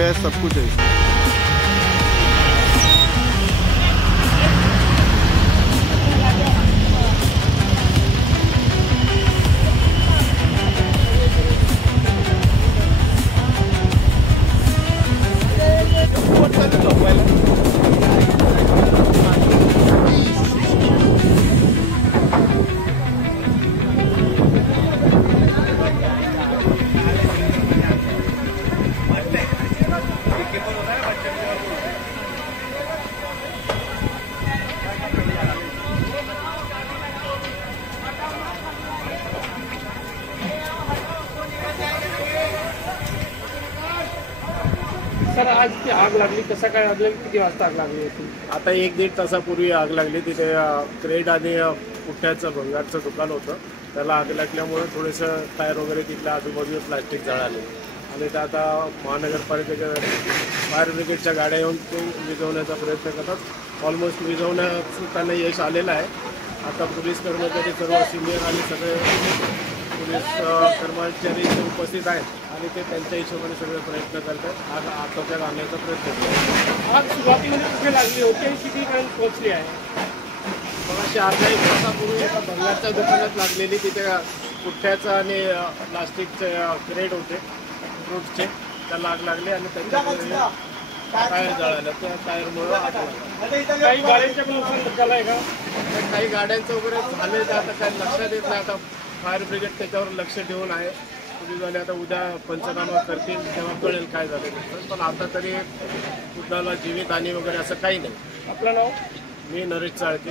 Gas सब कुछ है। Sir आज ती आग लागली, कसा काय आग लागली, किती वाजता आग लागली होती? आता 1-1.5 तासापूर्वी आग लागली। तिथे क्रेड आणि पुठ्ठ्याचं भंगारचं दुकान होतं, त्याला आग लागल्यामुळे थोडंसं टायर वगैरे तिथल्या आजूबाजूला प्लास्टिक जळाले आणि ते आता महानगरपालिकेच्या फायर ब्रिगेडच्या गाड्या येऊन ते विझवण्याचा प्रयत्न करतात। ऑलमोस्ट विझवण्याचं त्यांना यश आलेलं आहे। आता पोलीस कर्मचारी सर्व सिनियर आणि सगळे पोलीस कर्मचारी उपस्थित आहेत आणि ते त्यांच्या हिशोबाने सगळे प्रयत्न करतात आग आटोक्यात आणण्याचा प्रयत्न करतात। आग सुरुवातीमध्ये कुठे लागली होती आणि कितीपर्यंत पोहोचली आहे? मगाशी अर्धा 1 तासापूर्वी एका भंगारच्या दुकानात लागलेली, तिथे पुठ्ठ्याचं आणि प्लास्टिकचे क्रेड होते फ्रूटचे, त्याला आग लागली आणि त्यांच्यामध्ये टायर जळालं। त्या टायरमुळे आग लागली। काही गाड्यांच्या पण नुकसान झालं आहे का? काही गाड्यांचं वगैरे झाले तर आता काही लक्षात येत नाही। आता फायर ब्रिगेड त्याच्यावर लक्ष ठेवून आहे। पोलिसवाले आता उद्या पंचनामा करतील, तेव्हा कळेल काय झालं। पण आता तरी कुणाला जीवितहानी वगैरे असं काही नाही। आपलं नाव? मी नरेश चाळके।